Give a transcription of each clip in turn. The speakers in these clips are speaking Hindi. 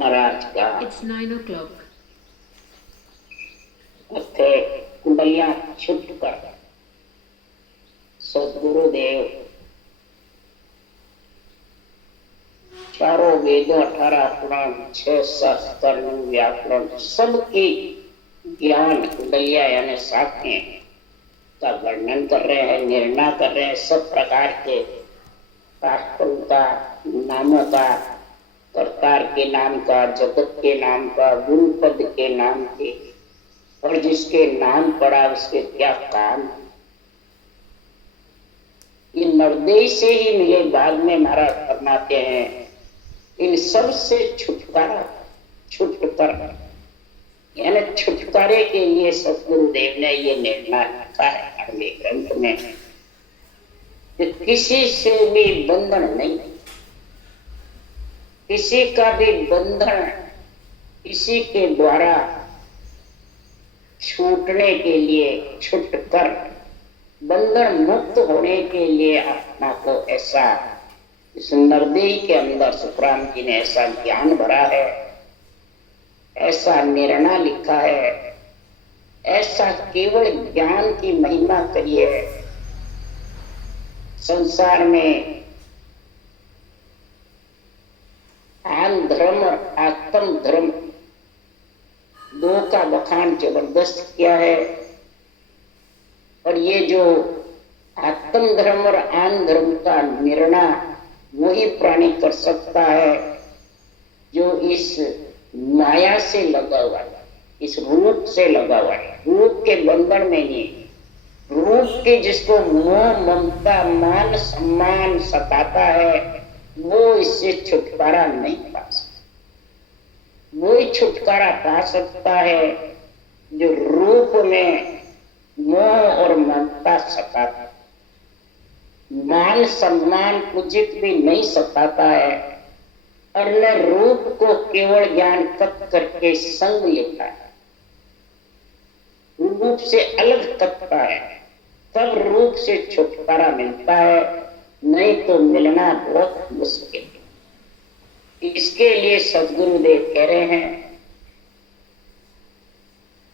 महाराज का It's 9 o'clock. थे कुंडलियां छुट कर सदगुरुदेव चारों वेदों 18 पुराण 6 शास्त्र व्याकरण सबकी ज्ञान कुंडलिया यानी शाखाएं का वर्णन कर रहे हैं, निर्णय कर रहे हैं। सब प्रकार के शास्त्रों का, नामों का, करतार के नाम का, जगत के नाम का, गुरुपद के नाम के, और जिसके नाम पड़ा उसके क्या काम। ये निर्देश से ही मिले। बाद में महाराज फरमाते हैं इन सब से छुटकारा, छुटकर यानी छुटकारे के लिए सतगुरुदेव ने ये निर्णय रखा है अगले ग्रंथ में कि किसी से भी बंधन नहीं, किसी का भी बंधन किसी के द्वारा छूटने के लिए, छुटकर बंधन मुक्त होने के लिए आत्मा को ऐसा इस नरदेही के अंदर सुखराम जी ने ऐसा ज्ञान भरा है, ऐसा निर्णय लिखा है, ऐसा केवल ज्ञान की महिमा करिए। संसार में आन धर्म और आत्म धर्म दो का बखान जबरदस्त किया है। और ये जो आत्म धर्म और आन धर्म का निर्णय वही प्राणी कर सकता है जो इस माया से लगा हुआ है, इस रूप से लगा हुआ है। रूप के बंधन में नहीं, रूप के जिसको मोह ममता मान सम्मान सताता है वो इससे छुटकारा नहीं पा सकता। वही छुटकारा पा सकता है जो रूप में मोह और ममता सताता, मान सम्मान पूजित भी नहीं सताता है, और न रूप को केवल ज्ञान तक करके संग लेता है, रूप से अलग तकता है, तब रूप से छुटकारा मिलता है, नहीं तो मिलना बहुत मुश्किल है। इसके लिए सदगुरुदेव कह रहे हैं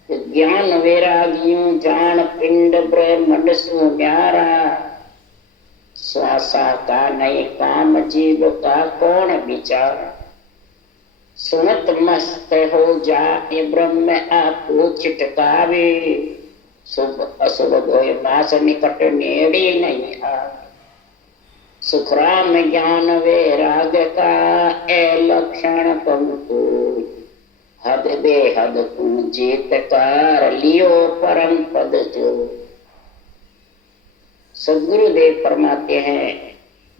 कि ज्ञान वैरागियों जान पिंड ब्रह्मंड सु न्यारा, श्वासा का नहीं काम जीव का कौन विचार, सुनत मस्त हो जाए ब्रह्म आपको चिटकावे, शुभ अशुभ धोए मास निकट नेड़े नहीं आ, सुखराम ज्ञान वैराग का ए लक्षण पंतु, हद बेहद पूजित कर लियो परम पद जो। सदगुरुदेव फरमाते हैं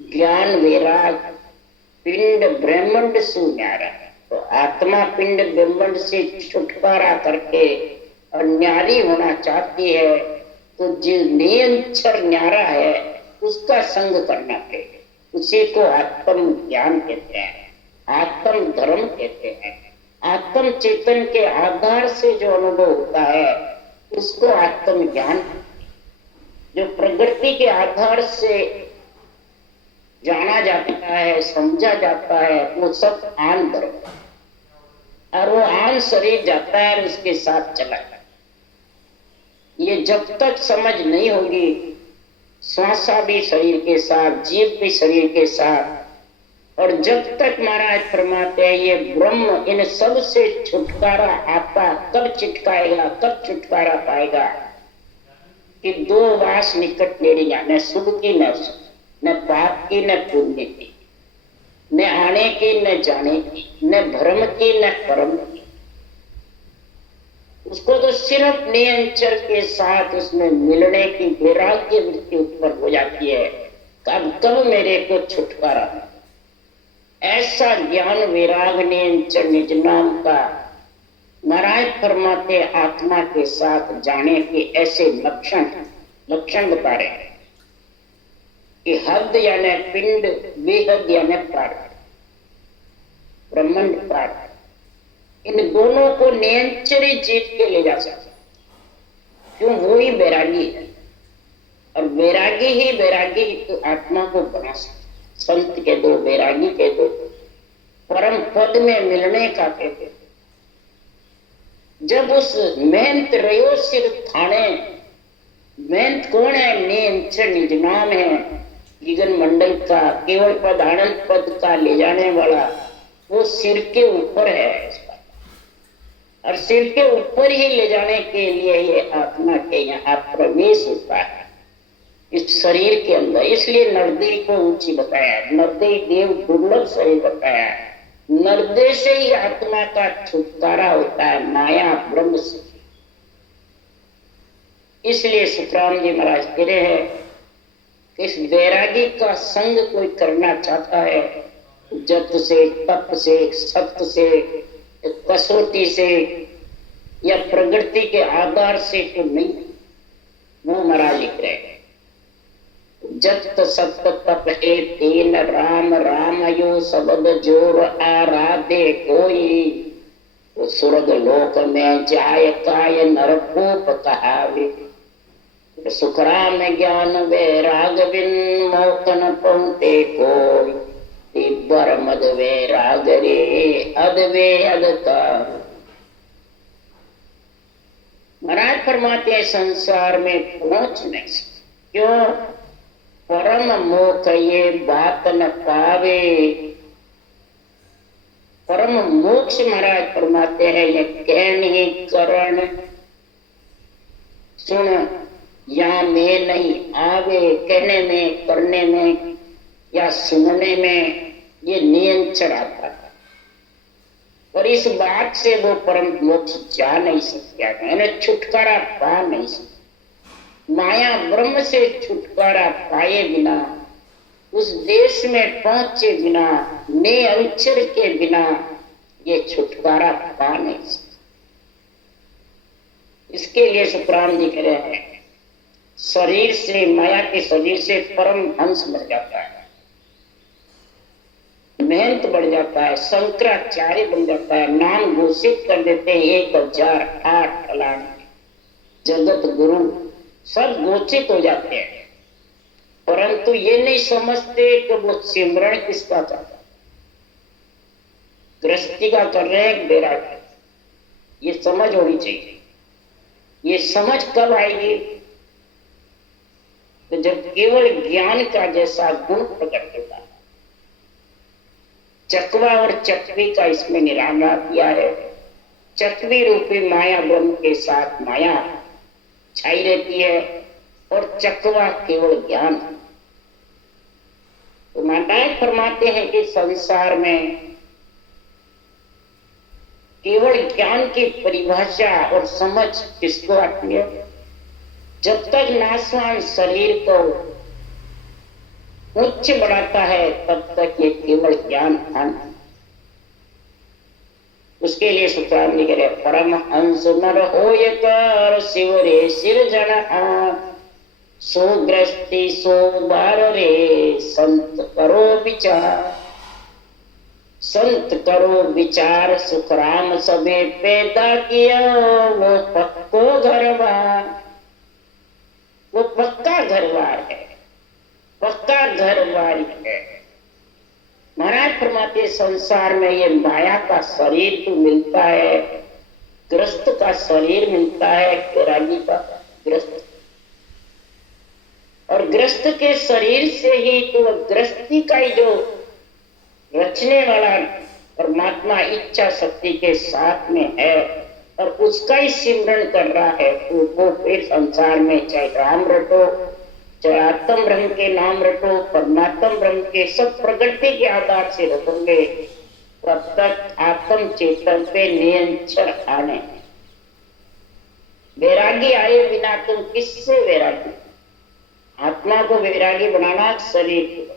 ज्ञान वैराग पिंड ब्रह्मांड से न्यारा। तो आत्मा पिंड ब्रह्मांड से छुटकारा करके और न्यारी होना चाहती है तो जो निरंतर न्यारा है उसका संग करना चाहिए। उसी को आत्म ज्ञान कहते हैं, आत्म धर्म कहते हैं। आत्म चेतन के आधार से जो अनुभव होता है उसको आत्म ज्ञान। जो प्रकृति के आधार से जाना जाता है, समझा जाता है, वो सब आन धर्म, और वो आन शरीर जाता है और उसके साथ चला जाता है। ये जब तक समझ नहीं होगी, श्वासा भी शरीर के साथ, जीव भी शरीर के साथ, और जब तक महाराज फरमाते हैं ये ब्रह्म इन सब से छुटकारा आता, कब चिटकाएगा, कब छुटकारा पाएगा कि दो वास निकट नेड़ी, न शुभ की न पाप की न पुण्य की, न आने की न जाने की, न भ्रम की न परम की। उसको तो सिर्फ नियंचर के साथ उसमें मिलने की वैराग्य वृत्ति उत्पन्न हो जाती है, कब कब मेरे को छुटकारा। ऐसा ज्ञान वैराग नियंचर निज नाम का महाराज फरमाते आत्मा के साथ जाने के ऐसे लक्षण बता रहे हैं कि हद यानी पिंड, बेहद यानी पार, ब्रह्मांड पार, इन दोनों को नियंत्रित जीत के ले जा सकते। क्यों? वो ही वैरागी है, और वैरागी ही तो आत्मा को बना सकते। संत के दो, वैरागी के दो, परम पद में मिलने का कहते। जब उस मेहनत रयो सिर थाने, मेहनत कौन है? नियंत्रण निज नाम है जीवन मंडल का, केवल पद आनंद पद का ले जाने वाला, वो सिर के ऊपर है इसका। और सिर के ऊपर ही ले जाने के लिए ये आत्मा के यहाँ प्रवेश होता है इस शरीर के अंदर। इसलिए नरदेव को ऊंची बताया, नरदेव देव दुर्लभ शरीर बताया। नरदेव से ही आत्मा का छुटकारा होता है माया ब्रह्म से। इसलिए सुखराम जी महाराज कह रहे हैं कि इस वैरागी का संग कोई करना चाहता है, जप से, तप से, सत्य से, कसौटी से या प्रकृति के आधार से तो नहीं। वो महाराज लिख रहे हैं, जत सत्य तप है तेन राम राम यो शब्द जोर आराधे कोई, तो स्वर्ग लोक में जाय काय नरकोप कहावे। सुखराम ज्ञान वैराग बिन मोकन पहुंचे कोई, तिब्बर मद वैराग रे अदवे अदता। महाराज फरमाते हैं संसार में पहुंच नहीं सकते। क्यों? परम मोक्ष ये बात न पावे। परम मोक्ष महाराज फरमाते हैं ये कह नहीं करण सुन, या में नहीं आवे, कहने में, करने में या सुनने में ये नियंत्रण आता है। और इस बात से वो परम मोक्ष जा नहीं सकता, छुटकारा पा नहीं सकता। माया ब्रह्म से छुटकारा पाए बिना, उस देश में पहुंचे बिना, ने अंचर के बिना ये छुटकारा पा नहीं सकता। इसके लिए सुखराम जी कह रहे हैं शरीर से, माया के शरीर से परम हंस बढ़ जाता है, मेहनत बढ़ जाता है, शंकराचार्य बन जाता है, नाम घोषित कर देते हैं 1008 फलाने, जगत गुरु सब घोषित हो जाते हैं। परंतु ये नहीं समझते कि वो सिमरण किसका चाहता, गृहस्थी का कर रहे हैं बैरागी। ये समझ होनी चाहिए। ये समझ कब आएगी? तो जब केवल ज्ञान का जैसा गुण प्रकट होता है। चकवा और चकवी का इसमें निराला किया है। चकवी रूपी माया ब्रह्म के साथ माया छाई रहती है और चकवा केवल ज्ञान। तो महाराज फरमाते हैं कि संसार में केवल ज्ञान की परिभाषा और समझ किसको आती है? जब तक नाशवान शरीर को उच्च बढ़ाता है तब तक ये केवल ज्ञान आना। उसके लिए सुखराम जी कह रहे परम हंस नर होय कर शिव रे सिरजन हाथ, सो ग्रस्ती सो बार रे संत करो विचार। संत करो विचार सुखराम सबे पैदा किया, वो पक्को घरवार, वो पक्का घरवार है, पक्का घरवारी है। महाराज फरमाते संसार में ये माया का शरीर तो मिलता है, ग्रस्त का शरीर मिलता है, वैरागी का ग्रस्त, और ग्रस्त के शरीर से ही तो ग्रस्ती का ही जो रचने वाला परमात्मा इच्छा शक्ति के साथ में है और उसका ही सिमरण कर रहा है, वो फिर संसार में चाहे राम रटो, चाहे आत्म ब्रह्म के नाम रटो, परमात्म ब्रह्म के सब प्रकृति के आधार से रटोगे, तब तक आत्म चेतन पे नियंत्रण आने। वैरागी आए बिना तुम किससे वैरागी? आत्मा को वैरागी बनाना शरीर को।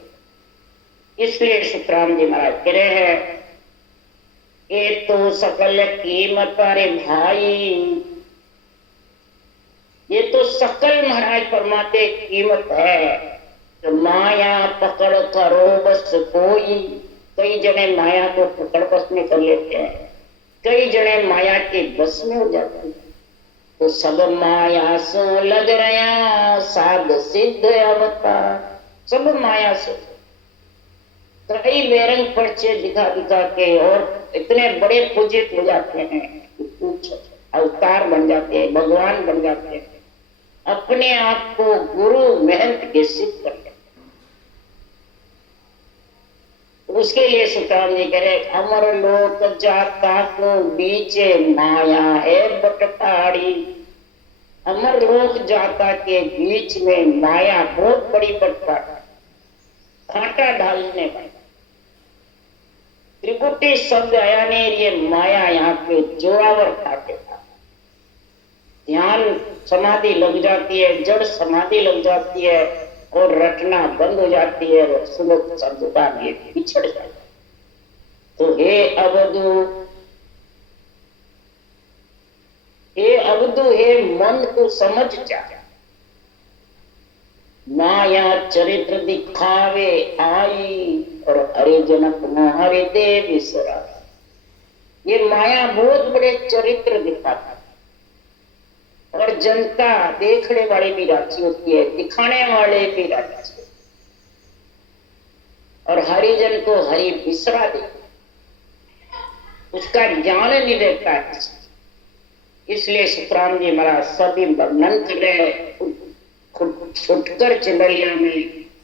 इसलिए सुखराम जी महाराज कह रहे हैं ये तो सकल कीमत अरे भाई, ये तो सकल महाराज फरमाते कीमत है। तो माया पकड़ करो बस कोई, कई जने माया को पकड़ बस में कर लेते हैं, कई जने माया के बस में हो जाते हैं। तो सब माया से लग रहा साध सिद्ध अवतार, सब माया से। कई बेरंग पर्चे दिखा दिखा के और इतने बड़े पूजित हो जाते हैं, कुछ अवतार बन जाते हैं, भगवान बन जाते हैं, अपने आप को गुरु महंत के सिद्ध कर लेते। उसके लिए सुखराम जी कह रहे, अमर लोक जाता को बीचे माया है बटपाड़ी। अमर लोक जाता के बीच में माया बहुत बड़ी बटपाड़ी, कांटा डालने वाली त्रिपुटी शब्द आया नहीं, ये माया यहाँ पे जोरावर काटे था। ध्यान समाधि लग जाती है, जड़ समाधि लग जाती है और रटना बंद हो जाती है और सुलभ शब्दता में पिछड़ जाता है। तो हे अवधु हे मन को समझ जा, माया चरित्र दिखावे आई और हरे जनक हरे दे विसरा। ये माया बहुत बड़े चरित्र दिखाता और जनता देखने वाले भी राजी होती है, दिखाने वाले भी राजी, और हरिजन को हरि बिसरा दे, उसका ज्ञान नहीं रहता है। इसलिए सुखराम जी महाराज सभी वर्णन कर रहे, छुटकर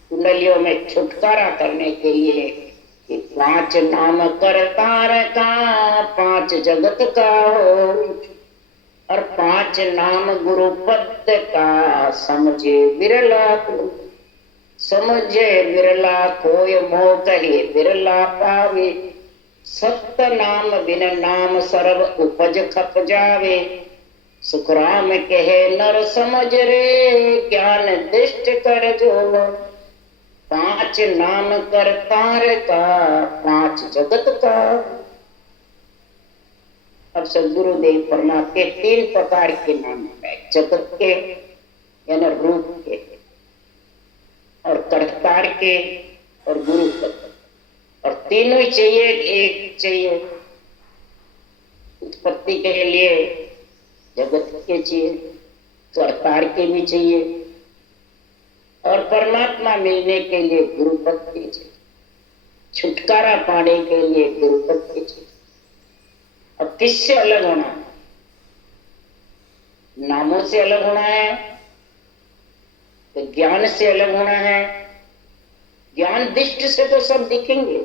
कुंडलियों में छुटकारा करने के लिए कि 5 नाम करतार का 5 जगत का हो, और 5 नाम गुरु पद का समझे बिरला को, समझे बिरला कोई मोह कहे बिरला पावे, सत्त नाम बिन नाम सर्व उपज खप जावे। सुखराम कहे नर समझ रे ज्ञान दृष्ट कर जो, 5 नाम करतार का 5 जगत का। अब सदगुरुदेव फरमाते 3 प्रकार के नाम है, जगत के यानी रूप के, और करतार के, और गुरु पद, और तीनों ही चाहिए, एक चाहिए। उत्पत्ति के लिए जगत के चाहिए, करतार के भी चाहिए, और परमात्मा मिलने के लिए गुरु पद के चाहिए, छुटकारा पाने के लिए गुरु पद के चाहिए। अब किससे अलग होना है? नामों से अलग होना है, तो ज्ञान से अलग होना है। ज्ञान दृष्टि से तो सब दिखेंगे,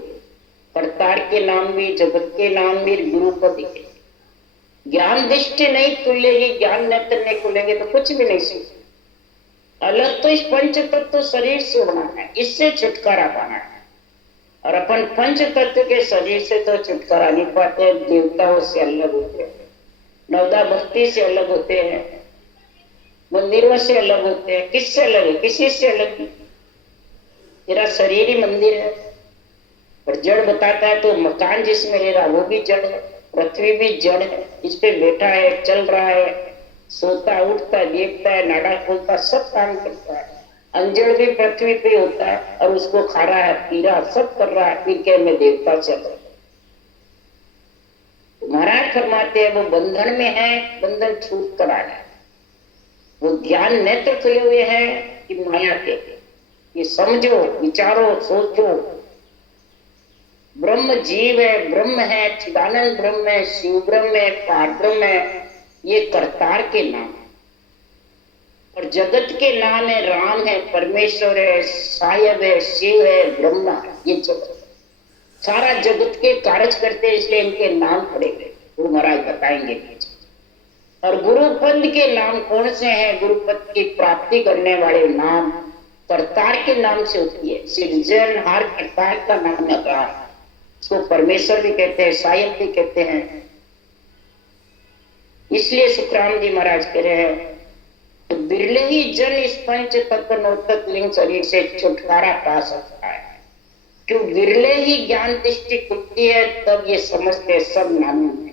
करतार के नाम भी, जगत के नाम भी, गुरु को दिखेंगे। ज्ञान दृष्टि नहीं खुलेगी, ज्ञान नेत्र नहीं खुलेंगे तो कुछ भी नहीं सीख। अलग तो इस पंच तत्व शरीर से होना है, इससे छुटकारा पाना है। और अपन पंच तत्व के शरीर से तो छुटकारा नहीं पाते, देवताओं से अलग होते हैं, नवदा भक्ति से अलग होते हैं, मंदिरों से अलग होते हैं। किससे अलग है? किसी से अलग नहीं। तेरा शरीर ही मंदिर है, और जड़ बताता है तो मकान जिसमें रह रहा वो भी जड़ है, पृथ्वी भी जड़ है, इस पे बैठा है, चल रहा है, सोता उठता देखता है, नाड़ा खोलता, सब काम करता है। अंजड़ भी पृथ्वी पे होता है और उसको खा रहा है, पी रहा, सब कर रहा है, फिर क्या में देवता चल रहा है। महाराज फरमाते हैं वो बंधन में है, बंधन छूट कर आना है। वो ज्ञान नेत्र खुले हुए हैं कि माया के, ये समझो, विचारो, सोचो। ब्रह्म जीव है, ब्रह्म है, चिदानंद ब्रह्म है, शिव ब्रह्म है, पार ब्रह्म है, ये करतार के नाम है। और जगत के नाम है, राम है, परमेश्वर है, सायब है, शिव है, ब्रह्मा है। ये जगत सारा जगत के कार्य करते हैं, इसलिए इनके नाम पड़े गए, वो महाराज बताएंगे। और गुरुपद के नाम कौन से हैं? गुरुपद की प्राप्ति करने वाले नाम करतार के नाम से होती है। सृजनहार करतार का नाम लगा, इसको परमेश्वर भी कहते हैं, सायब भी कहते हैं। इसलिए सुखराम जी महाराज कह रहे हैं तो बिरले ही जन इस पंच तत्व नौतक लिंग शरीर से छुटकारा पा सकता है। क्यों? बिरले ही ज्ञान दृष्टि खुलती है, तब ये समझते सब नाम है।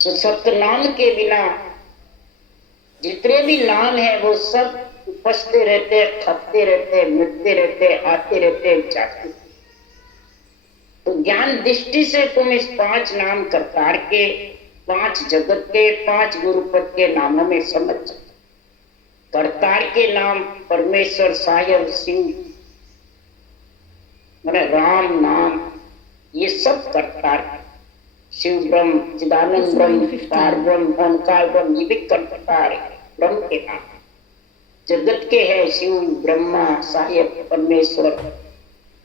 तो सत्य नाम के बिना जितने भी नाम है वो सब उपजते रहते, खपते रहते, मिटते रहते, आते रहते, जाते। तो ज्ञान दृष्टि से तुम इस 5 नाम करतार के, 5 जगत के, 5 गुरुपद के नामों में समझ। करतार के नाम परमेश्वर, सायब, शिव, मैंने राम नाम ये सब करतार है। शिव ब्रह्म, चिदानंद ब्रह्म, पार ब्रह्म, ओंकार ब्रह्म, ये भी करतार है ब्रह्म के नाम। जगत के है शिव, ब्रह्मा, साहेब, परमेश्वर,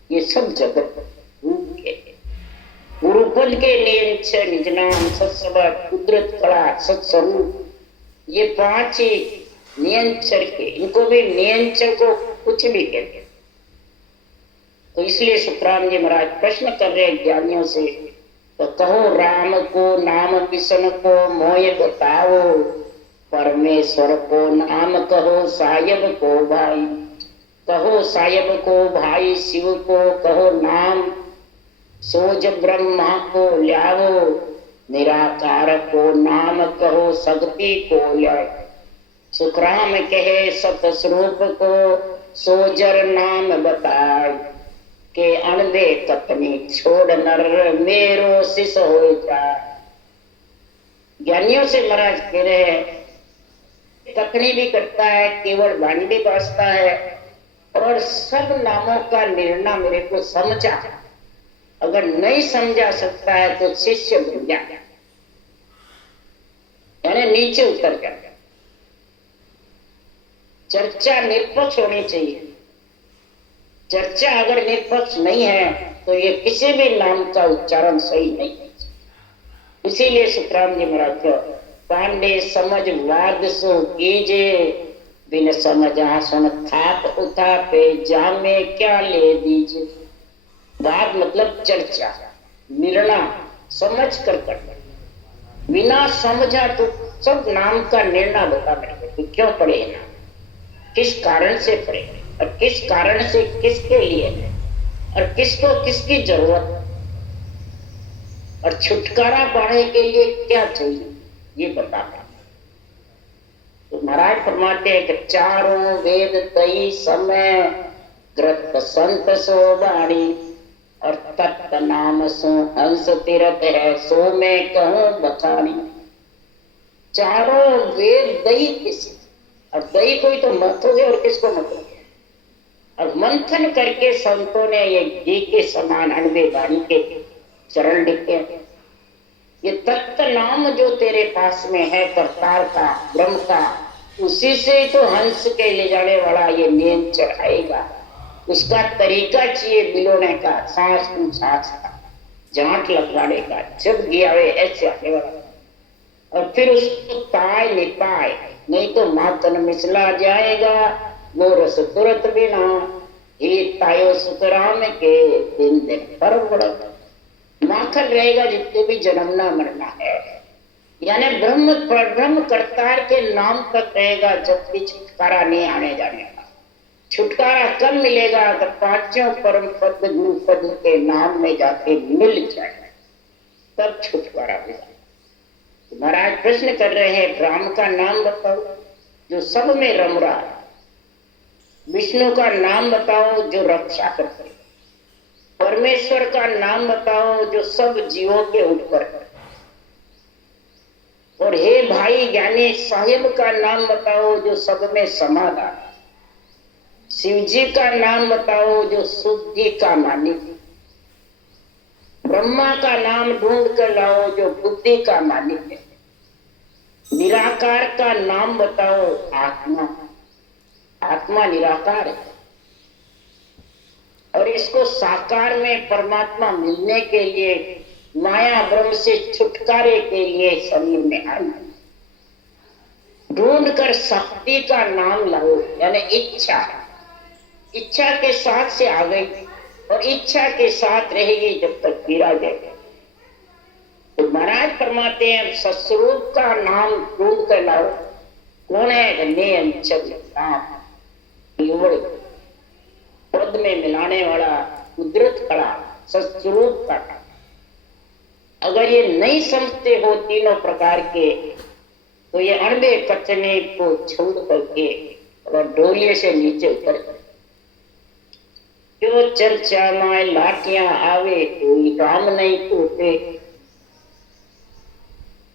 ये सब जगत रूप के। गुरुकुल के नियंच, निज नाम, सत्सवत, कुदरत, कला, सत्स्वरूप, ये पांच ही नियंचर के, इनको भी नियंचर को कुछ भी कहते हैं। तो इसलिए सुखराम जी महाराज प्रश्न कर रहे ज्ञानियों से, तो कहो राम को नाम विष्णु को मोय बताओ, परमेश्वर को नाम कहो साहेब को भाई, कहो साहेब को भाई शिव को, कहो नाम सोज ब्रह्मा को ल्यावो, निराकार को नाम कहो शक्ति को ल्याओ। सुखराम कहे सतस्वरूप को सोजर नाम बताए, के अणबे कपनी छोड़ नर मेरो शिष हो जाए। ज्ञानियों से महाराज कह रहे हैं कथनी भी करता है, केवल वाणी भी बाजता है, और सब नामों का निर्णय मेरे को समझा। अगर नहीं समझा सकता है तो शिष्य बन जा, यानी नीचे उतर जा। चर्चा निष्पक्ष होनी चाहिए। चर्चा अगर निष्पक्ष नहीं है तो ये किसी भी नाम का उच्चारण सही नहीं है। इसीलिए सुखराम जी महाराज पांडे समझ वाद सो कीजे, बिन समझा सुन थाप उठा पे जामे क्या ले दीजिए। वाद मतलब चर्चा, निर्णय समझ कर करना। बिना समझा तो सब नाम का निर्णय बता देंगे, क्यों पढ़े नाम, किस कारण से पढ़े, और किस कारण से किसके लिए है, और किसको किसकी जरूरत, और छुटकारा पाने के लिए क्या चाहिए, ये बताना। तो महाराज फरमाते हैं कि चारों वेद तई समय ग्रत संत सो बाणी, और तत्त नाम सो हंस तीरथ है सो मैं कहूं बखानी। चारों वेद दई किस, और दही कोई तो मतोगे और किसको मतोगे, और मंथन करके संतों ने ये घी के समान अणबे वाणी के चरण लिखे। ये तत्त नाम जो तेरे पास में है करतार का, ब्रह्म का, उसी से तो हंस के ले जाने वाला ये नियंचर आएगा। उसका तरीका चाहिए मिलोने का, सांस को सांस का जांच लगवाने का, जब गया वे ऐसे आने वाला, और फिर उसको ताय निपाय, नहीं तो मातन मिसला जाएगा वो रस तुरंत बिना। ये तायो सुखराम के दिन दिन पर माखन रहेगा जितने भी जन्मना मरना है, यानी ब्रह्म करतार के नाम तक रहेगा, जब भी छुटकारा नहीं आने जाने का। छुटकारा कब मिलेगा, अगर पांचों परम पद गुरु पद के नाम में जाके मिल जाए, तब छुटकारा मिलेगा। महाराज प्रश्न कर रहे हैं राम का नाम बताओ जो सब में रम रहा है, विष्णु का नाम बताओ जो रक्षा करते, परमेश्वर का नाम बताओ जो सब जीवों के ऊपर है, और हे भाई ज्ञानी साहिब का नाम बताओ जो सब में समाधान, शिव जी का नाम बताओ जो शुद्धि का मालिक, ब्रह्मा का नाम ढूंढ कर लाओ जो बुद्धि का मालिक है, निराकार का नाम बताओ आत्मा, आत्मा निराकार है, और इसको साकार में परमात्मा मिलने के लिए माया ब्रह्म से छुटकारे के लिए शरीर में आई। ढूंढ कर शक्ति का नाम लाओ, यानी इच्छा, इच्छा के साथ से आ गई और इच्छा के साथ रहेगी जब तक गिरा जाएगा। तो महाराज फरमाते हैं सस्वरूप का नाम ढूंढ कर लाओ। कौन है? पद में मिलाने वाला कुदरत खड़ा सस्वरूप का। अगर ये नहीं समझते हो तीनों प्रकार के, तो ये अणबे कचने को छोड़ करके और डोलिये से नीचे उतर कर क्यों चर्चा में लाठियां आवे कोई राम नहीं टूटे।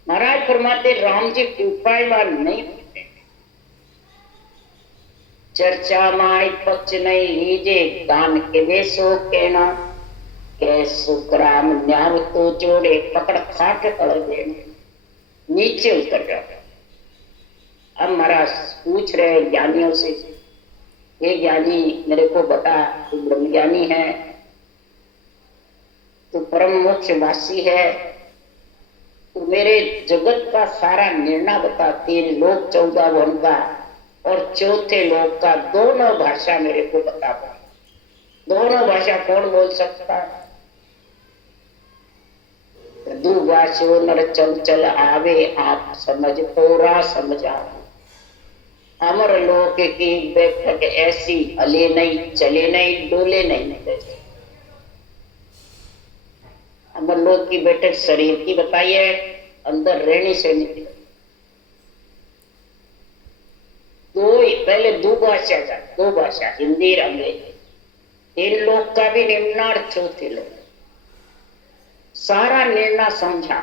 महाराज फरमाते राम जी उपायवान नहीं होते, चर्चा माई पक्ष नहीं लीजे दान के वेशो कहना के सुखराम न्याव तो जोड़े पकड़ खाट कर देना, नीचे उतर जाओ। अब महाराज पूछ रहे ज्ञानियों से, ये ज्ञानी मेरे को बता, तू ब्रह्म ज्ञानी है, तू परम मोक्ष वासी है, तू मेरे जगत का सारा निर्णय बता, 3 लोक 14 वन का और चौथे लोक का दोनों भाषा मेरे को बता। दोनों भाषा कौन बोल सकता है? दुभाषो नर चंचल आवे, आप समझ पूरा समझाओ। अमर लोक की बैठक ऐसी, हले नहीं चले नहीं डोले नहीं। अमर लोक की बैठक शरीर की बताइए, अंदर रहने से नहीं। पहले दो भाषा हिंदी और अंग्रेजी। इन लोग का भी निम्नार्थ चौथे लोग सारा निर्णय समझा,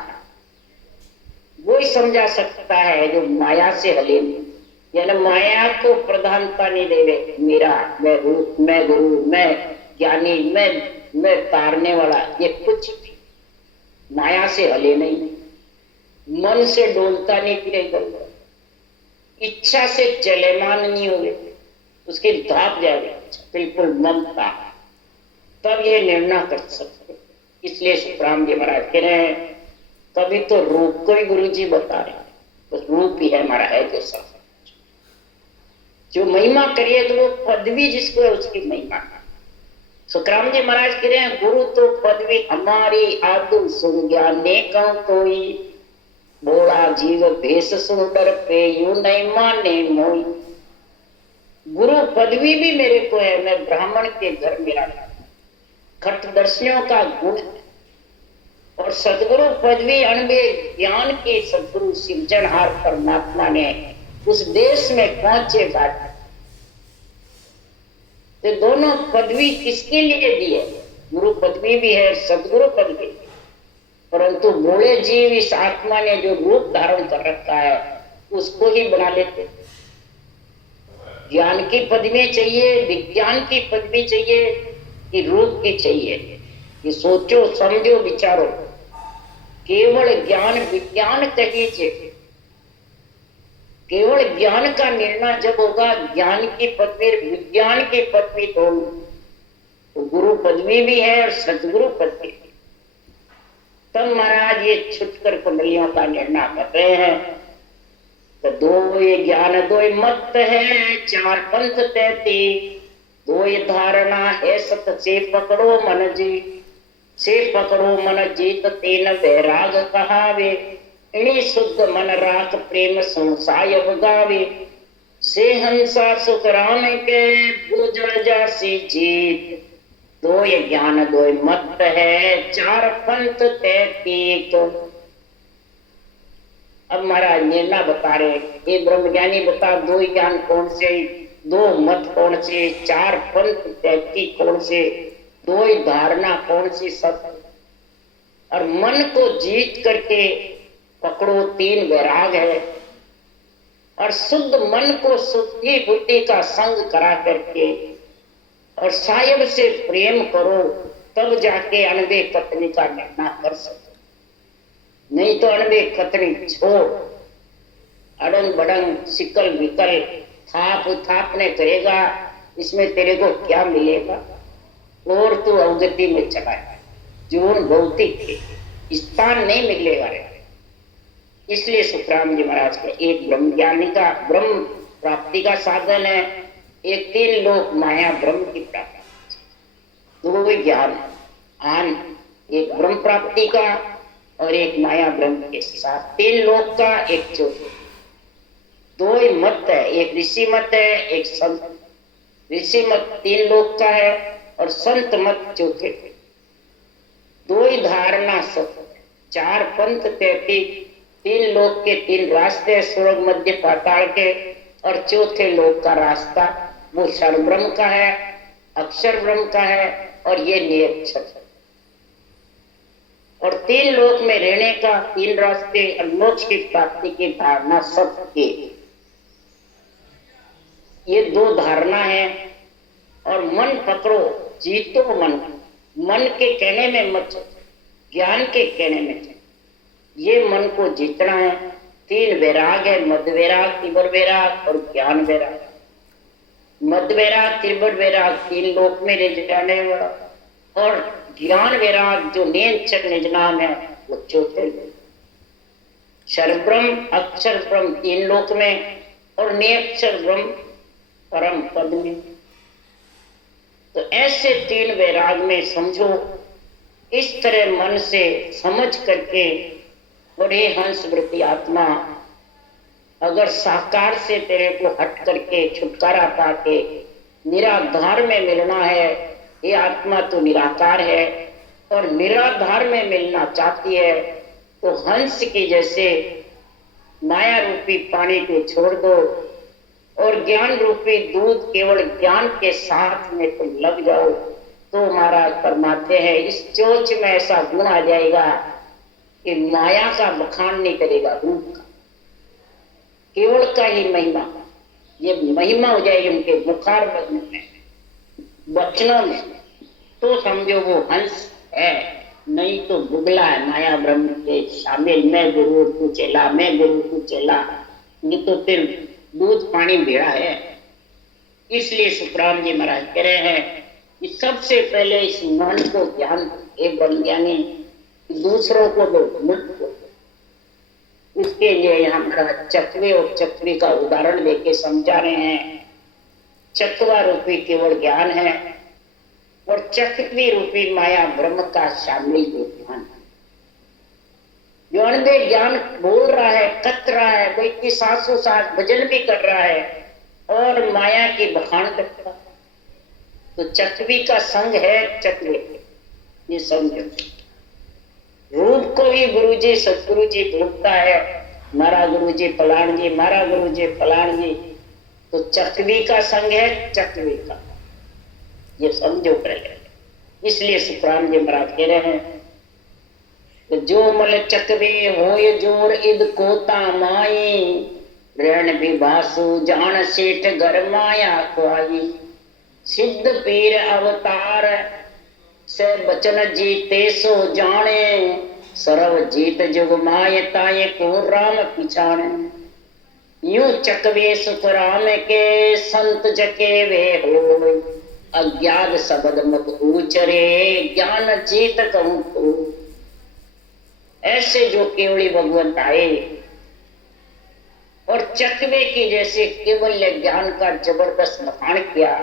वो ही समझा सकता है जो माया से हले, यानी माया को प्रधानता नहीं देवे। मेरा, मैं रूप, मैं गुरु, मैं ज्ञानी, मैं तारने वाला, ये कुछ माया से हले नहीं, मन से डोलता नहीं फिरेगा, इच्छा से चलेमान नहीं होगे, उसकी धाप जाएगी बिल्कुल ममता, तब ये निर्णय कर सकते। इसलिए सुखराम जी महाराज कह रहे हैं, कभी तो रूप को ही गुरु जी बता रहे हैं, तो रूप ही है हमारा, है जो सब जो महिमा करिए तो वो पदवी जिसको है उसकी महिमा। सुखराम जी महाराज कह रहे हैं, गुरु तो पदवी हमारी आदु सुन ज्ञाने कहूं तो ही, बोला जीव भेष सुंदर पे यू नहीं माने मोई। गुरु पदवी भी मेरे को है, मैं ब्राह्मण के घर में आया, खटदर्शियों का गुण, और सदगुरु पदवी अणबे ज्ञान के सदगुरु सिरजनहार परमात्मा ने उस देश में पहुंचे बात। तो दोनों पदवी किसके लिए दी है? गुरु पदवी भी है, सदगुरु पदवी, परंतु भोले जीव इस आत्मा ने जो रूप धारण कर रखा है उसको ही बना लेते। ज्ञान की पदवी चाहिए, विज्ञान की पदवी चाहिए कि रूप की चाहिए? ये सोचो, समझो, विचारो। केवल ज्ञान विज्ञान कहिए, केवल ज्ञान का निर्णय जब होगा, ज्ञान की पदवी विज्ञान की पदवी दोनों, तो गुरु पदवी भी है और सदगुरु पदवी। तब महाराज ये छुटकर कुंडलियों का निर्णय कर रहे हैं। तो 2 ये ज्ञान 2 मत है, 4 पंथ 33, 2 धारणा है सत से पकड़ो मन जी, से पकड़ो मन जीत 3 वैराग कहावे, इणी शुद्ध मन राख प्रेम संसाय गावे, से हंसा सुख राम के बुझ जासी जीत। 2 ये ज्ञान 2 मत है, 4 पंथ 33। अब महाराज निर्णय बता रहे, ये ब्रह्मज्ञानी बता 2 ज्ञान कौन से, 2 मत कौन से, 4 पंथ 33 कौन से, 2 धारणा कौन सी सत्य, और मन को जीत करके पकड़ो 3 वैराग है, और शुद्ध मन को शुद्धि बुद्धि का संग करा करके और साहिब से प्रेम करो, तब जाके अनबे कतनी का निर्णय कर सकते। नहीं तो अनबे कतनी छोड़, अड़ंग बड़ंग सिकल विकल थाप थापने करेगा, इसमें तेरे को क्या मिलेगा? और तू अवगति में चला है, जीवन भौतिक स्थान नहीं मिलेगा रे। इसलिए सुखराम जी महाराज का एक ब्रह्म ज्ञानी का ब्रह्म प्राप्ति का साधन है, एक 3 लोक माया ब्रह्म की प्राप्ति, 2 ज्ञान आन, एक ब्रह्म प्राप्ति का और एक माया ब्रह्म के साथ 3 लोक का, एक चौथे। 2 मत है, एक ऋषि मत है, एक संत। ऋषि मत 3 लोक का है और संत मत चौथे। 2 धारणा सत्य, 4 पंथ 33, 3 लोक के 3 रास्ते, स्वर्ग मध्य पाताल के, और चौथे लोक का रास्ता वो क्षर ब्रह्म का है, अक्षर ब्रह्म का है, और ये निरक्षर। और 3 लोक में रहने का 3 रास्ते और मोक्ष की प्राप्ति की धारणा सत्य की। ये दो धारणा है। और मन पकड़ो, जीतो मन, मन के कहने में मत, ज्ञान के कहने में चलो। ये मन को जीतना है। तीन वैराग है, मद वैराग, तीव्र वैराग और ज्ञान वैराग। मद वैराग, तीव्र वैराग तीन लोक में ले जाने वाला, और ज्ञान वैराग जो नियंचन निजनाम है वो चौथे। क्षरब्रह्म, अक्षर ब्रह्म तीन लोक में, और नियक्षर ब्रह्म परम पद में। तो ऐसे तीन वैराग में समझो, इस तरह मन से समझ करके बड़े हंस वृत्ति आत्मा अगर साकार से तेरे को हट करके छुटकारा पाके निराधार में मिलना है, ये आत्मा तो निराकार है और निराधार में मिलना चाहती है, तो हंस के जैसे माया रूपी पानी को छोड़ दो और ज्ञान रूपी दूध केवल ज्ञान के साथ में तुम लग जाओ, तो महाराज फरमाते हैं इस चोच में ऐसा गुण आ जाएगा कि माया का बखान नहीं करेगा, रूप का, केवल का ही महिमा, ये महिमा हो जाएगी उनके मुखार में, वचनों में। तो समझो वो हंस है, नहीं तो बुगला है माया ब्रह्म के शामिल। मैं गुरु तू चेला, मैं गुरु तू चेला, ये तो फिर दूध पानी भेड़ा है। इसलिए सुखराम जी महाराज कह रहे हैं कि सबसे पहले इस मन को ज्ञान एक बन ज्ञानी, दूसरों को दो मुझको। इसके लिए यहाँ महाराज चकवे और चकवी का उदाहरण देके समझा रहे हैं। चकवा रूपी केवल ज्ञान है और चकवी रूपी माया ब्रह्म का शामिल ज्ञान है। जो अनबे ज्ञान बोल रहा है, कत रहा है, कोई की सासों सास भजन भी कर रहा है और माया की बखान करता है, तो चकवी का संग है चकवे। ये समझो, रूप को भी गुरुजी सतगुरु जी ढूंढता है, मारा गुरुजी फलान जी, मारा गुरुजी फलान जी, तो चकवी का संग है चकवी का। ये समझो पहले। इसलिए सुखराम जी महाराज कह रहे हैं जो मल चकवे होय जोर इद कोता माई, ऋण विभासु जान सेठ घर माया खुआई। सिद्ध पीर अवतार से बचन जीते सो जाने, सर्व जीत जुग माय ताये को राम पिछाने। यूं चकवे सुख राम के संत जके वे हो, अज्ञात शब्द मुख उचरे ज्ञान जीत कहूं तो। ऐसे जो केवली भगवंत आए और चकवे की जैसे केवल ज्ञान का जबरदस्त बखान किया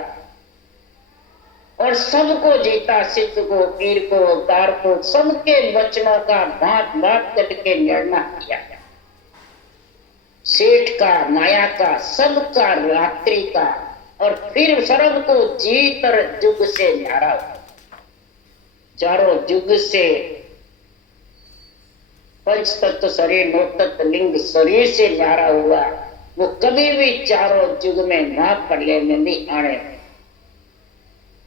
और सबको जीता, सिद्ध को, पीर को, अवतार को, सबके वचनों का बात बात करके निर्णय किया, सेठ का, माया का, सबका, रात्रि का, और फिर सर्व को जीतर जुग से न्यारा, चारों जुग से पंच तत्व शरीर, नौ तत्व लिंग शरीर से न्यारा हुआ, वो कभी भी चारों जुग में ना पड़े में नहीं आने।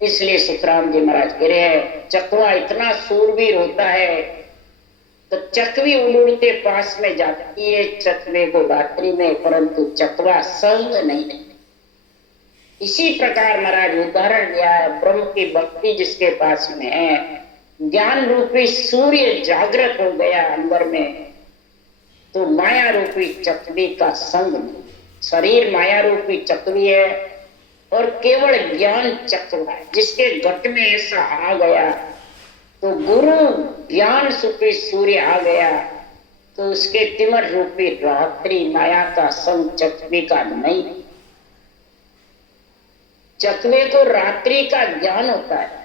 इसलिए सुखराम जी महाराज कह रहे हैं चकवा इतना सूरवीर होता है तो चकवी उड़ते पास में जाती है चकवे को रात्रि में, परंतु चकवा संग नहीं है। इसी प्रकार महाराज उदाहरण दिया है, ब्रह्म की भक्ति जिसके पास में है, ज्ञान रूपी सूर्य जागृत हो गया अंदर में, तो माया रूपी चकवी का संग नहीं। शरीर माया रूपी चकवी है और केवल ज्ञान चक्र है, जिसके घट में ऐसा आ गया तो गुरु ज्ञान रूपी सूर्य आ गया, तो उसके तिमर रूपी रात्रि माया का संग चकवी का नहीं। चकवे को रात्रि का ज्ञान होता है,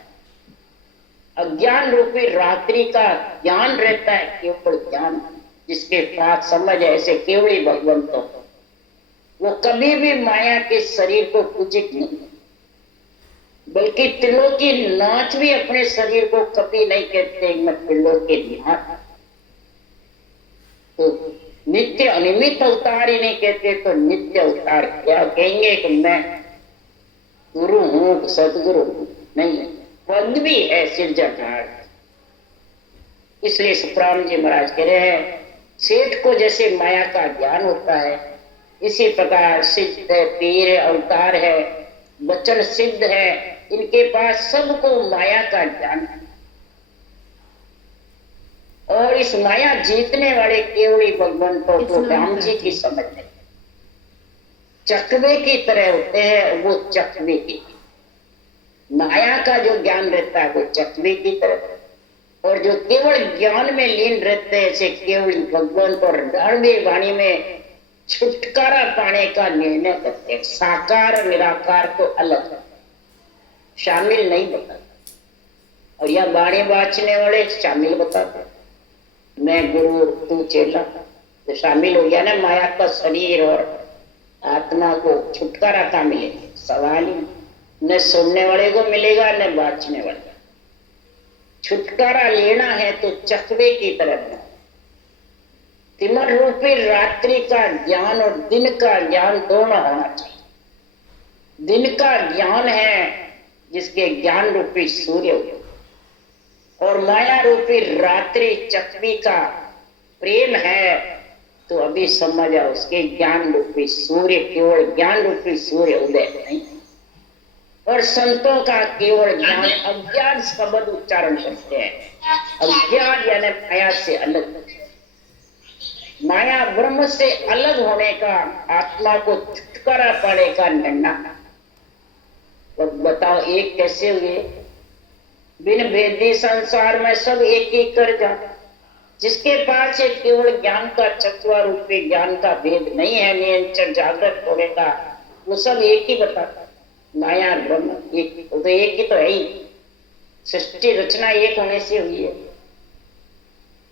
अज्ञान रूपी रात्रि का ज्ञान रहता है, केवल ज्ञान जिसके पास समझ ऐसे केवली भगवंतों को, वो कभी भी माया के शरीर को पूजित नहीं, बल्कि त्रिलोकी नाच भी अपने शरीर को कभी नहीं कहते मैं त्रिलोकी नाच। तो नित्य अनिमित अवतार ही नहीं कहते तो नित्य अवतार क्या कहेंगे कि मैं गुरु हूं, सदगुरु नहीं, पद भी है सिरजनहार। इसलिए सुखराम जी महाराज कह रहे हैं सेठ को जैसे माया का ज्ञान होता है इसी प्रकार सिद्ध है, पीर है, अवतार है, वचन सिद्ध है, इनके पास सबको माया का ज्ञान है। और इस माया जीतने वाले केवली भगवंतों को राम जी की समझ नहीं, चकवे की तरह होते हैं वो, चकवे की माया का जो ज्ञान रहता है वो चकवे की तरह, और जो केवल ज्ञान में लीन रहते हैं ऐसे केवल भगवंत और दानवी वाणी में छुटकारा पाने का निर्णय करते हैं। साकार निराकार को अलग शामिल नहीं बताता, और यह वाणी बाँचने वाले शामिल बताते, मैं गुरु तू चेला, तो शामिल हो गया ना। माया का शरीर और आत्मा को छुटकारा का मिले, सवाल ही न सुनने वाले को मिलेगा न बाँचने वाले। छुटकारा लेना है तो चकवे की तरह तिमर रूपी रात्रि का ज्ञान और दिन का ज्ञान दोनों होना चाहिए। दिन का ज्ञान है जिसके ज्ञान रूपी सूर्य हो, और माया रूपी रात्रि चकवी का प्रेम है, तो अभी समझ आओ उसके ज्ञान रूपी सूर्य केवल ज्ञान रूपी सूर्य उदय नहीं, और संतों का केवल ज्ञान अज्ञान शब्द उच्चारण करते हैं। अज्ञान यानी माया से अलग, माया ब्रह्म से अलग होने का, आत्मा को छुटकारा पाने का निर्णय। तो बताओ एक कैसे हुए? बिन भेदी संसार में सब एक एक कर जा, जिसके पास एक केवल ज्ञान का चतुर रूपी ज्ञान का भेद नहीं है, निरंतर जागृत होने का, वो सब एक ही बताता। माया ब्रह्म एक, तो एक ही तो है ही, सृष्टि रचना एक होने से हुई है।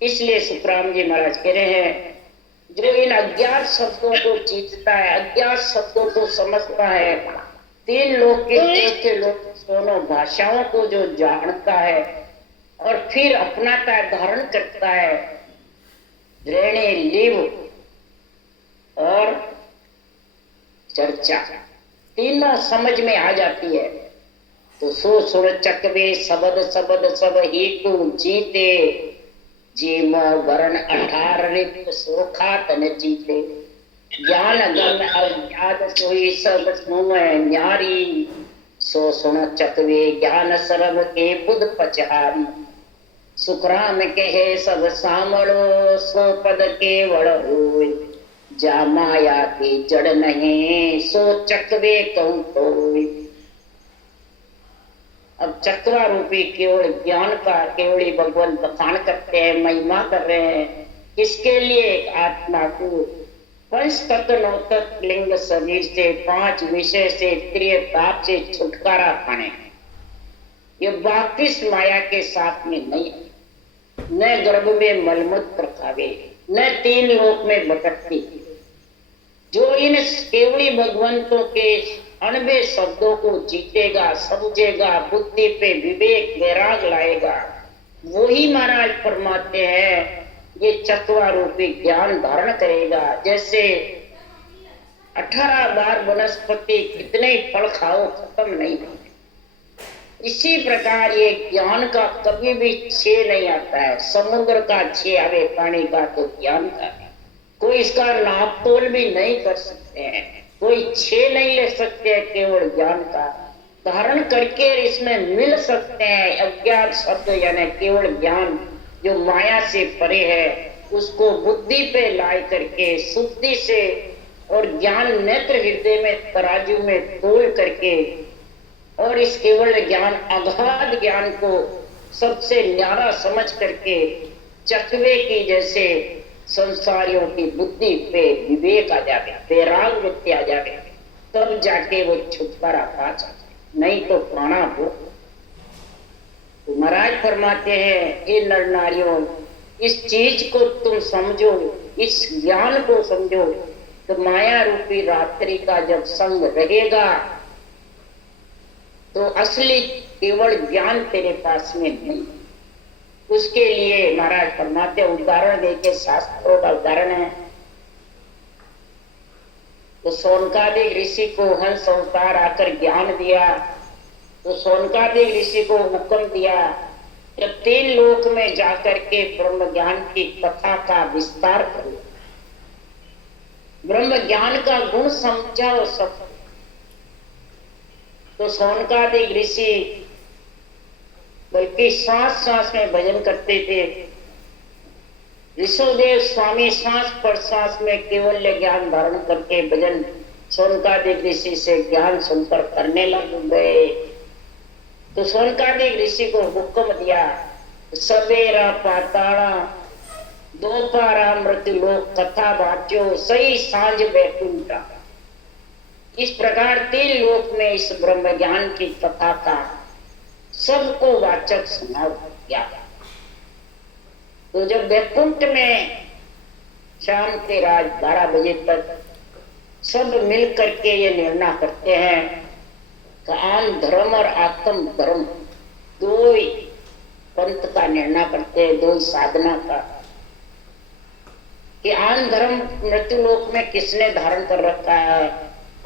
इसलिए सुखराम जी महाराज कह रहे हैं, जो इन अज्ञात शब्दों को जीतता है, अज्ञात शब्दों को समझता है, तीन लोक के चौथे लोक दोनों भाषाओं को जो जानता है और फिर अपनाता है, धारण करता है, ऋणी लिव और चर्चा तीनों समझ में आ जाती है, तो सो सुर चकवे शब्द शब्द सब ही तू जीते, जीम वरण 18 रित सोखात न जीते, ज्ञान गम अज्ञात सोई सब सुन न्यारी, सो सुन चकवे ज्ञान सरब के बुध पचहारी, सुखराम कहे सब सामड़ो सो पद के वड़ होय, जा माया की जड़ नहीं सो चकवे कहूं तो। अब चकवा रूपी केवल ज्ञान का केवल भगवान बखान करते हैं, महिमा कर रहे हैं। इसके लिए एक आत्मा को पंच तत्व नौ तत्व लिंग शरीर से, 5 विषय से, त्रिय ताप से छुटकारा पाने, ये वापिस माया के साथ में नहीं, न गर्भ में मलमूत्र खावे, न 3 लोक में भटकती। जो इन केवली भगवंतों के 98 शब्दों को जीतेगा, समझेगा, बुद्धि पे विवेक वैराग लाएगा, वही महाराज फरमाते हैं ये चतुआ रूपी ज्ञान धारण करेगा। जैसे 18 बार वनस्पति कितने फल खाओ खत्म नहीं होते, इसी प्रकार ये ज्ञान का कभी भी छे नहीं आता है। समुद्र का छे आवे पानी का, तो ज्ञान का कोई इसका नाप तोल भी नहीं कर सकते हैं, कोई छे नहीं ले सकते हैं, केवल ज्ञान का धारण करके इसमें मिल सकते हैं। अज्ञात शब्द यानी केवल ज्ञान जो माया से परे है, उसको बुद्धि पे लाई करके शुद्धि से और ज्ञान नेत्र हृदय में तराजू में तोल करके, और इस केवल ज्ञान अगाध ज्ञान को सबसे न्यारा समझ करके चकवे की जैसे संसारियों की बुद्धि पे विवेक आ जाए, वैराग वृत्ति आ जाए, तब जाके वो छुटकारा पा जाते, नहीं तो प्राणा हो। तो महाराज फरमाते हैं, ये नर नारियों इस चीज को तुम समझो, इस ज्ञान को समझो, तो माया रूपी रात्रि का जब संग रहेगा तो असली केवल ज्ञान तेरे पास में नहीं। उसके लिए महाराज फरमाते, उदाहरण देके शास्त्रों का उदाहरण है। तो सोनकादिक ऋषि को हंस अवतार आकर ज्ञान दिया, तो सोनकादिक ऋषि को हुक्म दिया जब 3 लोक में जाकर के ब्रह्म ज्ञान की कथा का विस्तार करो। ब्रह्म ज्ञान का गुण समझाओ सब। तो सोनकादिक ऋषि बल्कि श्वास श्वास में भजन करते थे। ऋषभदेव स्वामी श्वास प्रश्वास में केवल ज्ञान धारण करके भजन सोनकादिक ऋषि से ज्ञान सुनकर करने लग गए। तो सोनकादिक ऋषि को हुक्म दिया, सवेरा पाताड़ा दोपहरा मृत्युलोक कथा बाट्यो सही सांझ बैकुंठा। इस प्रकार 3 लोक में इस ब्रह्म ज्ञान की कथा का सबको वाचक सुनाव किया। तो जब बैकुंठ में शाम के रात 12 बजे तक सब मिल करके ये निर्णय करते हैं कि आन धर्म और आत्म धर्म 2 ही पंथ का निर्णय करते हैं, 2 ही साधना का, कि आन धर्म मृत्युलोक में किसने धारण कर रखा है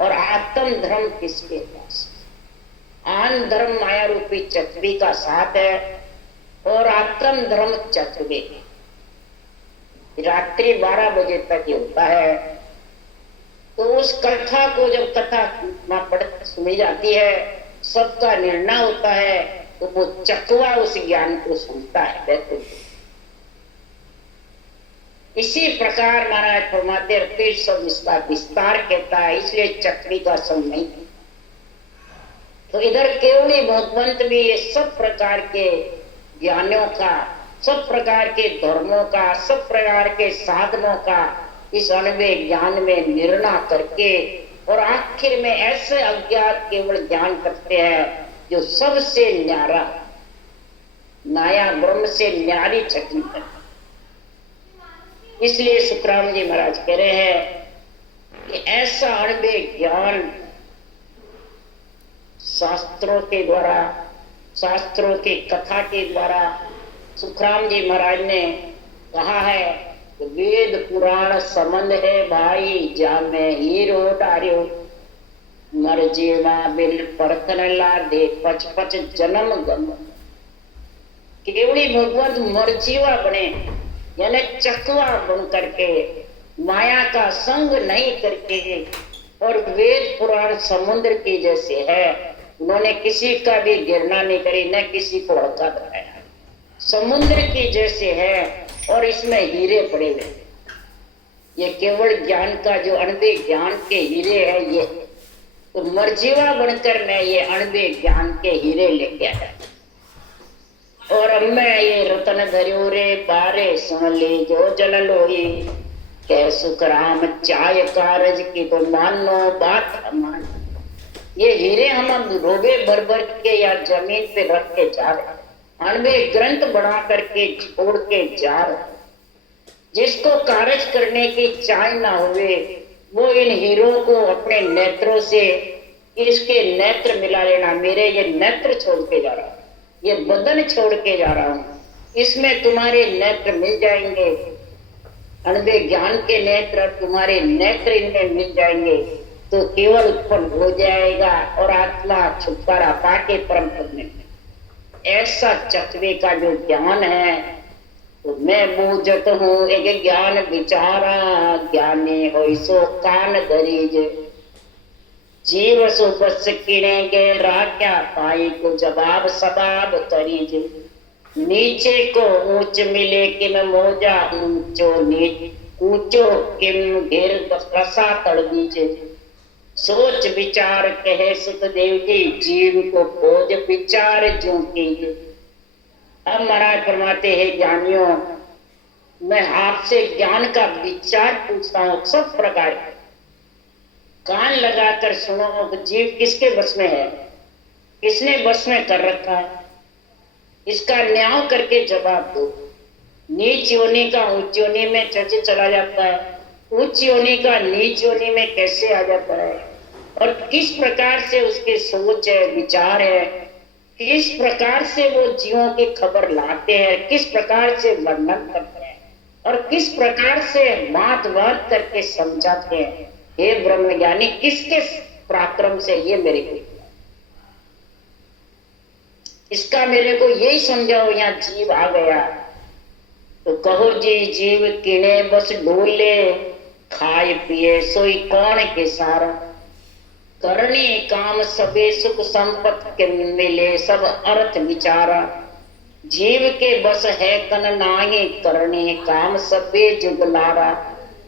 और आत्म धर्म किसके पास। आन धर्म माया रूपी चक्री का साथ है और आत्म धर्म चक्री रात्रि 12 बजे तक ये होता है। तो उस कथा को जब कथा सुनी जाती है, सबका निर्णय होता है, तो वो चकवा उस ज्ञान को सुनता है। इसी प्रकार महाराज फरमाते रहते सब इसका विस्तार कहता है, इसलिए चक्री का संग नहीं। तो इधर केवली भगवंत भी ये सब प्रकार के ज्ञानों का, सब प्रकार के धर्मों का, सब प्रकार के साधनों का इस अनवे ज्ञान में निर्णय करके और आखिर में ऐसे अज्ञात केवल ज्ञान करते हैं जो सबसे न्यारा नाया ब्रह्म से न्यारी चक्री है। इसलिए सुखराम जी महाराज कह रहे हैं कि ऐसा अणबे ज्ञान शास्त्रों के द्वारा, शास्त्रों की कथा के द्वारा सुखराम जी महाराज ने कहा है कि वेद पुराण संबंध है भाई, जामे हीरो डार्यो मर जीवा बिल परतन ला दे 55 जन्म गम। केवली भगवंत मरजीवा बने, यानी चकवा बन करके माया का संग नहीं करके और वेद पुराण समुद्र के जैसे है। उन्होंने किसी का भी गिरना नहीं करी, न किसी को हल्का बनाया। समुद्र के जैसे है और इसमें हीरे पड़े हुए। ये केवल ज्ञान का जो अणबे ज्ञान के हीरे है ये। तो मर्जीवा बनकर मैं ये अणबे ज्ञान के हीरे लेके आया और अब मैं ये रतन धर्यो रे बारे सुन ले जो जन लोही। कह सुखराम चाय कारज की तो मानो बात हमारी। ये हीरे हम रोबे भर भर के या जमीन पे रख के जा रहे, अणबे ग्रंथ बना करके छोड़ के जा रहे। जिसको कारज करने की चाय ना हुए वो इन हीरों को अपने नेत्रों से इसके नेत्र मिला लेना। मेरे ये नेत्र छोड़ के जा रहा हूं, ये बदन छोड़ के जा रहा हूं, इसमें तुम्हारे नेत्र मिल जाएंगे। अणबे ज्ञान के नेत्र तुम्हारे नेत्र इनमें मिल जाएंगे तो केवल उत्पन्न हो जाएगा और आत्मा छुटकारा पाके परम पद में। ऐसा चक्रे का जो ज्ञान है तो मैं बूझत हूँ एक ज्ञान विचारा। ज्ञानी हो सो कान दरीज जीव सो बस किनेंगे राख्या पाई को जवाब सबाब करीज। नीचे को ऊंच मिले किम मोजा ऊंचो ऊंचो किम घेर रसा तड़ दीजे। सोच विचार कहे सुखदेव जी जीव को खोज विचार जो कीजिए। अब महाराज फरमाते हैं ज्ञानियों, मैं आपसे ज्ञान का विचार पूछता हूँ सब प्रकार। कान लगाकर सुनो कि जीव किसके बस में है, किसने बस में कर रखा है, इसका न्याय करके जवाब दो। नीच योनि का उच्च योनि में कैसे चला जाता है, उच्च योनि का नीच योनि में कैसे आ जाता है, और किस प्रकार से उसके सोच है, विचार है, किस प्रकार से वो जीवों की खबर लाते हैं, किस प्रकार से वर्णन करते हैं और किस प्रकार से बात बात करके समझाते हैं। हे ब्रह्मज्ञानी, किसके पराक्रम से ये मेरे को, इसका मेरे को यही समझाओ। यहाँ जीव आ गया तो कहो जी जीव किने बस डोले खाए पिए सोई कौन के सारा, करने काम सबे सुख संपत्ति के मिले सब अर्थ विचारा, जीव के बस है कन नाहे करने काम सबे जुगलारा,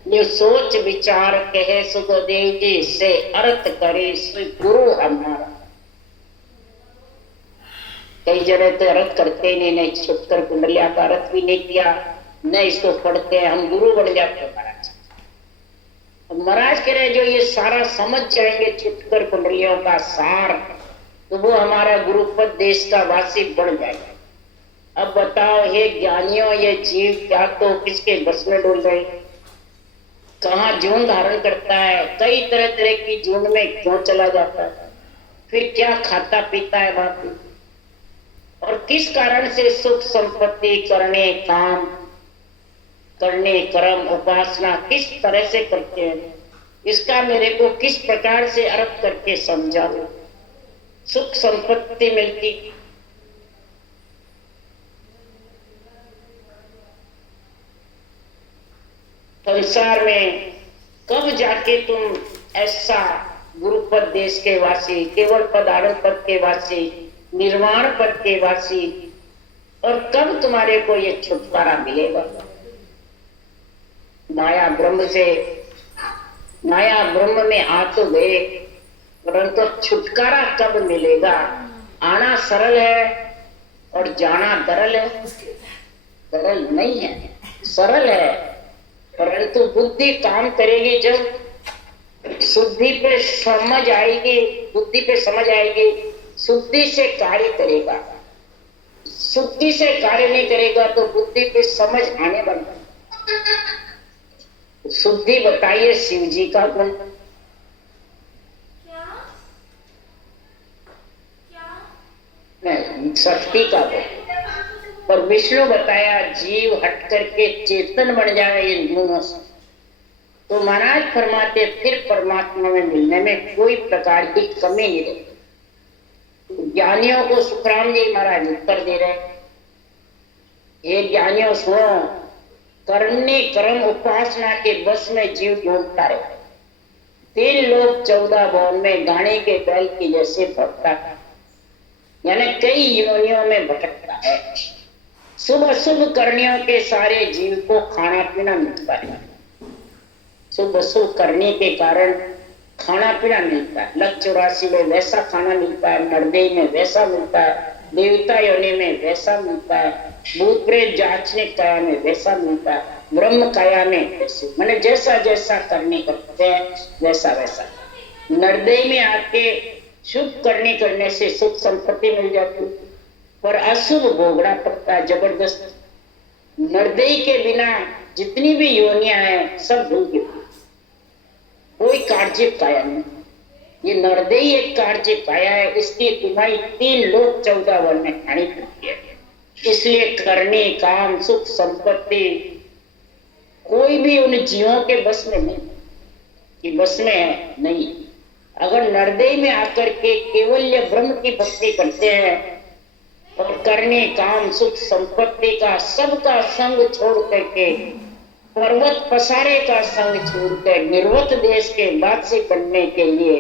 जो सोच विचार कहे सुखदेव जी से अर्थ करे सोई गुरु हमारा। कई जगह तो अर्थ करते नहीं छुटकर कुंडलिया का अर्थ भी नहीं किया, न इसको पढ़ते हम गुरु बन जाते महाराज। महाराज कह रहे जो ये सारा समझ जाएंगे छुटकर कुंडलियों का सार, तो वो हमारा गुरुपद देश का वासी बन जाएगा। अब बताओ हे ज्ञानियों, ये जीव क्या तो किसके बस में डोल रहे, कहाँ जीवन धारण करता है, कई तरह तरह की जीवन में क्यों चला जाता है, फिर क्या खाता पीता है बाकी, और किस कारण से सुख संपत्ति करने काम करने कर्म उपासना किस तरह से करते हैं, इसका मेरे को किस प्रकार से अर्थ करके समझा दो। सुख संपत्ति मिलती, संसार में कब जाके तुम ऐसा गुरुपद देश के वासी, केवल पदार्थ पद के वासी, निर्वाण पद के वासी, और कब तुम्हारे को ये छुटकारा मिलेगा माया ब्रह्म से। माया ब्रह्म में आ तो गए, परंतु छुटकारा कब मिलेगा। आना सरल है और जाना दरल है। दरल नहीं है, सरल है, परंतु बुद्धि काम करेगी जब शुद्धि पे समझ आएगी, बुद्धि पे समझ आएगी, शुद्धि से कार्य करेगा। शुद्धि से कार्य नहीं करेगा तो बुद्धि पे समझ आने वाला। शुद्धि बताइए शिव जी का गुण, शक्ति का गुण, और विष्णु बताया जीव हट करके चेतन बन जाए इन गुणों से। तो महाराज फरमाते फिर परमात्मा में मिलने में कोई प्रकार की कमी नहीं रहती। ज्ञानियों को सुखराम जी महाराज उत्तर दे रहे, ये ज्ञानियों सुनो, करने कर्म उपासना के बस में जीव ढूंढता रहे। 3 लोग 14 भवन में गाने के बैल की जैसे भटकता है, यानी कई योनियों में भटकता है। शुभ शुभ करनियों के सारे जीव को खाना पीना मिलता है। शुभ शुभ करने के कारण खाना पीना मिलता है। लक्ष्य 84 में वैसा खाना मिलता है, नरदेह में वैसा मिलता है, देवता योनि में वैसा मिलता है, भूत प्रेत जांचनिक काया में वैसा मिलता है, ब्रह्म काया में वैसे, मैंने जैसा जैसा करने करते हैं वैसा वैसा। नरदेह में आके शुभ करने से सुख संपत्ति मिल जाती है, पर अशुभ भोगना पड़ता है जबरदस्त। नरदेह के बिना जितनी भी योनियां हैं सब भूल गई, कोई कार्य काया नहीं। ये नरदेही एक कार्य काया है, इसकी तुम्हारी 3 लोक 14 वन में खानी पड़ती है। इसलिए करने काम सुख संपत्ति कोई भी उन जीवों के बस में नहीं, कि बस में है नहीं। अगर नरदेह में आकर के केवल ये ब्रह्म की भक्ति करते हैं और करने काम सुख संपत्ति का सबका संग छोड़ करके, पर्वत पसारे का संग छोड़कर निर्वत देश के वासी बनने के लिए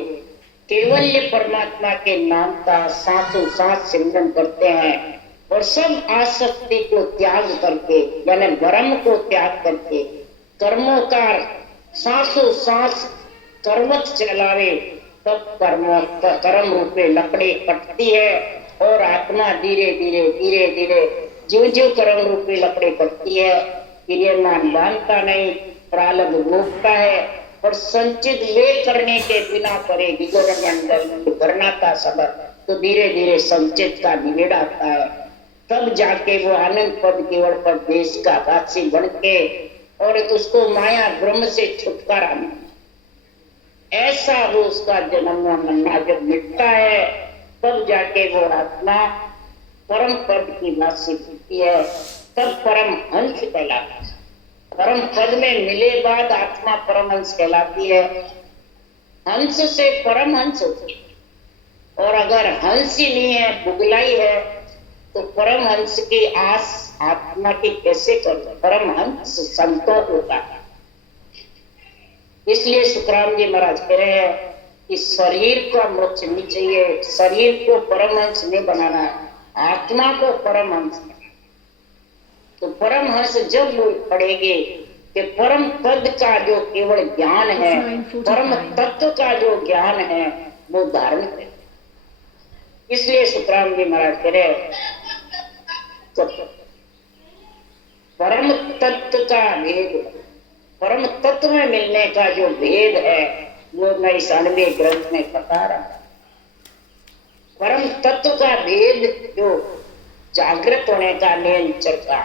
केवल परमात्मा के नाम का सांसों सांस सिमरन करते हैं, और सब आसक्ति को त्याग करके, यानी भ्रम को त्याग करके, कर्मों का सांसों सांस कर्मठ चलावे, तब कर्म रूपे लकड़ी कटती है और आत्मा धीरे धीरे ज्यों ज्यों कर्म रूपी लकड़ी कटती है, क्रियामान बांधता नहीं, प्रारब्ध भोगता है, और संचित वे करने के बिना परे करना का सबक, तो धीरे धीरे संचित का निवेड़ आता है। तब जाके वो आनंद पद केवल पर देश का वासी बन के, और उसको माया ब्रह्म से छुटकारा मिले। ऐसा वो उसका जन्म मरना जब मिटता है, तब जाके वो आत्मा परम पद की वासी होती है, तब परम हंस कहलाता है। परम पद में मिले बाद आत्मा परम हंस कहलाती है। हंस से परम हंस होती है, और अगर हंस ही नहीं है, बुगलाई है, तो परम हंस की आस आत्मा की कैसे कर? परम हंस संतोष होता है। इसलिए सुखराम जी महाराज कह रहे हैं कि शरीर का मोक्ष नहीं चाहिए, शरीर को परमहंस नहीं बनाना, आत्मा को परमहंस बनाना। तो परमहंस जब पढ़ेंगे कि परम पद का जो केवल ज्ञान है, परम तत्व का जो ज्ञान है, वो धारण करे। इसलिए सुखराम जी महाराज कह रहे तो परम तत्व का भेद, परम तत्व में मिलने का जो भेद है वो मैं 96 ग्रंथ में बता रहा हूं। परम तत्व का भेद जो जागृत होने का नियंत्रण का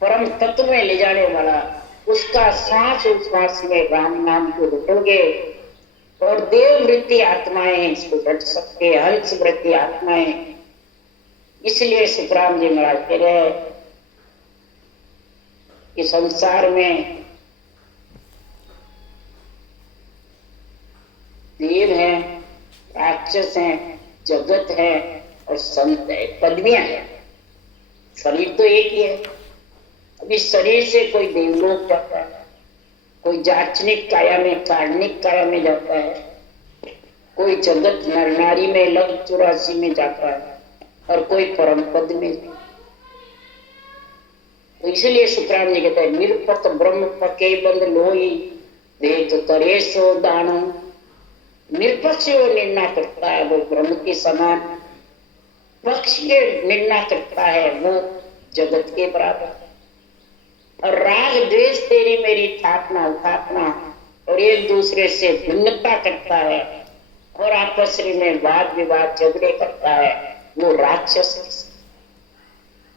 परम तत्व में ले जाने वाला, उसका सांस उच्छ्वास में राम नाम को रुकोगे और देव वृत्ति आत्माएं इसको घट सकते, हंस वृत्ति आत्माएं। इसलिए सुखराम जी महाराज कह रहे कि संसार में देव है, राक्षस है, जगत है और संत है, पदवियां है। शरीर तो एक ही है। अब इस शरीर से कोई देवलोक जाता है, कोई जाचनिक काया में, कार्णिक काया में जाता है, कोई जगत नर नारी में, लग 84 में जाता है और कोई परम पद में। तो इसलिए सुखराम जी कहते हैं निरपक ब्रह्म पके बंद लोई देख करे सो दानो। निरपक्ष वो निर्णय करता है, वो ब्रह्म के समान। पक्ष के निर्णय करता है, वो जगत के बराबर। और राग द्वेष तेरी मेरी थापना उठापना और एक दूसरे से भिन्नता करता है और आपस में वाद विवाद झगड़े करता है, वो राक्षस।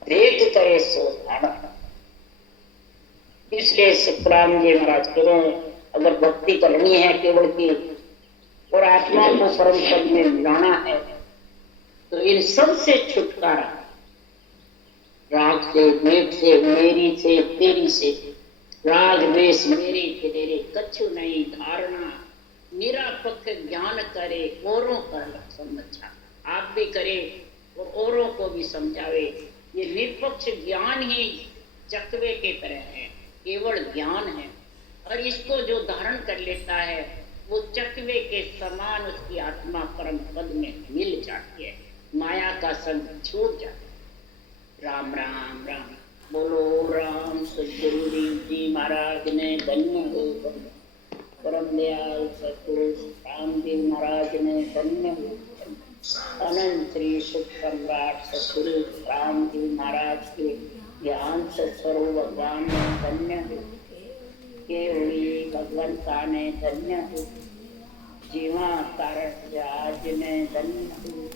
देख करे सो धारण। इसलिए सुखराम जी महाराज कह रहे हैं अगर भक्ति करनी है केवल की और आत्मा को परम पद में मिलाना है तो इन सब से छुटकारा, राग से, द्वेष से, मेरी से, तेरी से, राग द्वेष मेरी तेरे कछु नहीं धारणा, निरापक ज्ञान करे औरों का समझा। आप भी करें और औरों को भी समझावे। ये निष्पक्ष ज्ञान ही चकवे के तरह है, केवल ज्ञान है और इसको जो धारण कर लेता है वो चकवे के समान उसकी आत्मा परम पद में मिल जाती है, माया का संग छूट जाता है। राम राम राम बोलो। राम सद्गुरु जी महाराज ने धन्य हो, परम दयाल सतगुरु रामदेव महाराज ने धन्य हो, अनंत श्री सुख सम्राट सतगुरु रामदेव महाराज के ज्ञान से स्वरूप भगवान ने धन्य हो, केवली भगवंता ने धन्य हो, जीवा कारण आज ने धन्य हो।